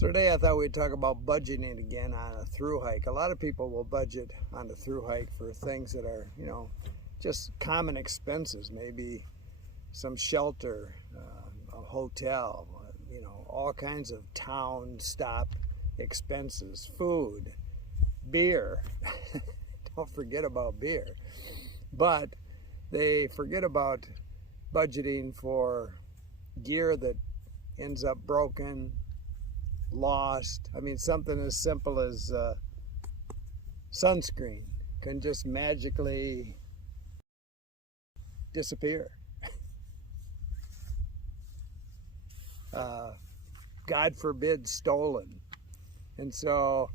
So today I thought we'd talk about budgeting again on a thru hike. A lot of people will budget on a thru hike for things that are, just common expenses, maybe some shelter, a hotel, all kinds of town stop expenses, food, beer. Don't forget about beer. But they forget about budgeting for gear that ends up broken, lost. I mean, something as simple as sunscreen can just magically disappear. God forbid, stolen. And so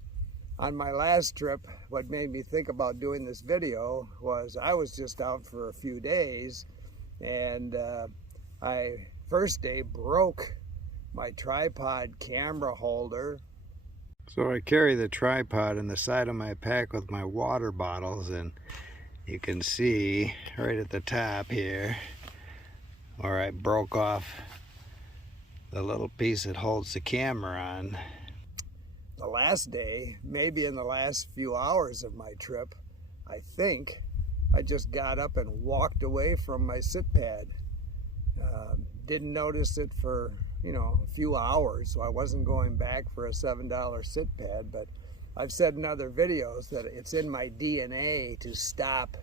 on my last trip, what made me think about doing this video was I was just out for a few days, and I first day broke my tripod camera holder. So I carry the tripod in the side of my pack with my water bottles, and you can see right at the top here where I broke off the little piece that holds the camera on. The last day, maybe in the last few hours of my trip, I think I just got up and walked away from my sit pad. Didn't notice it for a few hours, so I wasn't going back for a $7 sit pad. But I've said in other videos that it's in my DNA to stop,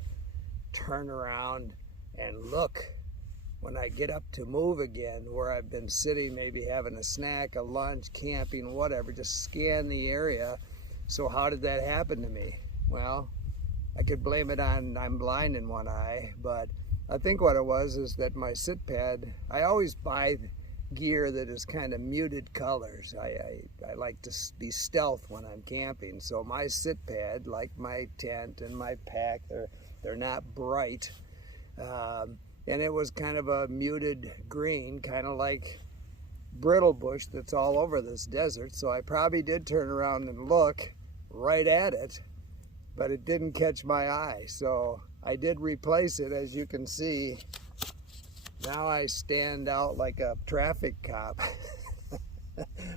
turn around, and look when I get up to move again, where I've been sitting, maybe having a snack, a lunch, camping, whatever. Just scan the area. So how did that happen to me? Well, I could blame it on I'm blind in one eye, but I think what it was is that my sit pad, I always buy gear that is kind of muted colors. I like to be stealth when I'm camping. So my sit pad, like my tent and my pack, they're not bright. And it was kind of a muted green, kind of like brittle bush that's all over this desert. So I probably did turn around and look right at it, but it didn't catch my eye. So I did replace it, as you can see. Now I stand out like a traffic cop.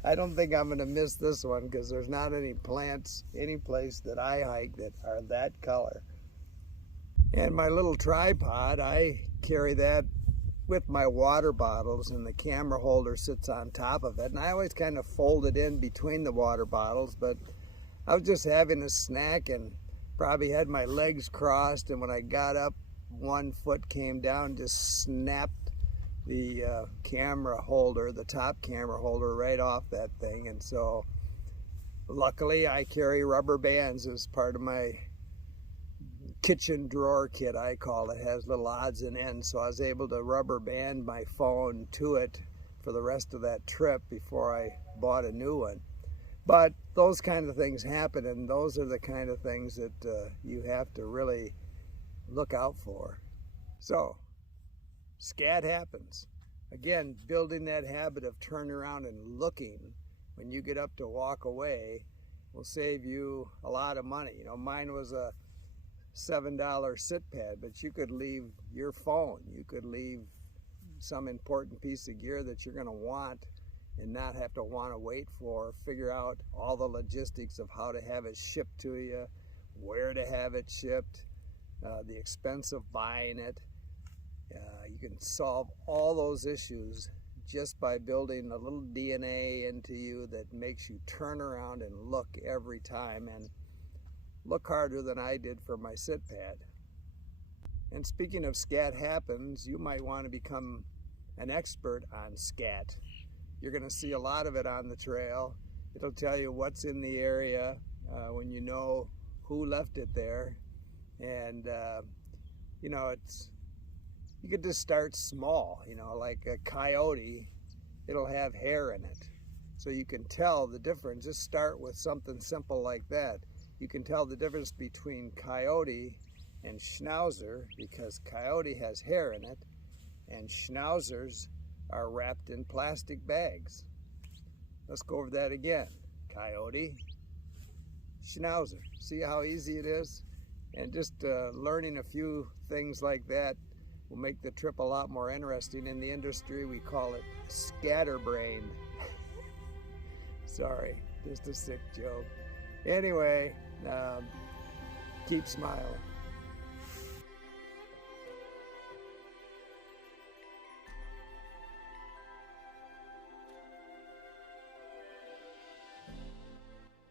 I don't think I'm gonna miss this one because there's not any plants, any place that I hike that are that color. And my little tripod, I carry that with my water bottles, and the camera holder sits on top of it. And I always kind of fold it in between the water bottles, but I was just having a snack and probably had my legs crossed, and when I got up, one foot came down, just snapped the camera holder, the top camera holder, right off that thing. And so luckily I carry rubber bands as part of my kitchen drawer kit, I call it. It has little odds and ends, so I was able to rubber band my phone to it for the rest of that trip before I bought a new one. But those kind of things happen, and those are the kind of things that you have to really look out for. So scat happens. Again, building that habit of turning around and looking when you get up to walk away will save you a lot of money. Mine was a $7 sit pad, but you could leave your phone, you could leave some important piece of gear that you're going to want and not have to want to wait for, figure out all the logistics of how to have it shipped to you, where to have it shipped, the expense of buying it. You can solve all those issues just by building a little DNA into you that makes you turn around and look every time, and look harder than I did for my sit pad. And speaking of scat happens, you might want to become an expert on scat. You're going to see a lot of it on the trail. It'll tell you what's in the area when you know who left it there. And you could just start small, like a coyote, it'll have hair in it. So you can tell the difference. Just start with something simple like that. You can tell the difference between coyote and schnauzer, because coyote has hair in it and schnauzers are wrapped in plastic bags. Let's go over that again. Coyote, schnauzer. See how easy it is? And just learning a few things like that will make the trip a lot more interesting. In the industry, we call it scatterbrained. Sorry, just a sick joke. Anyway, keep smiling.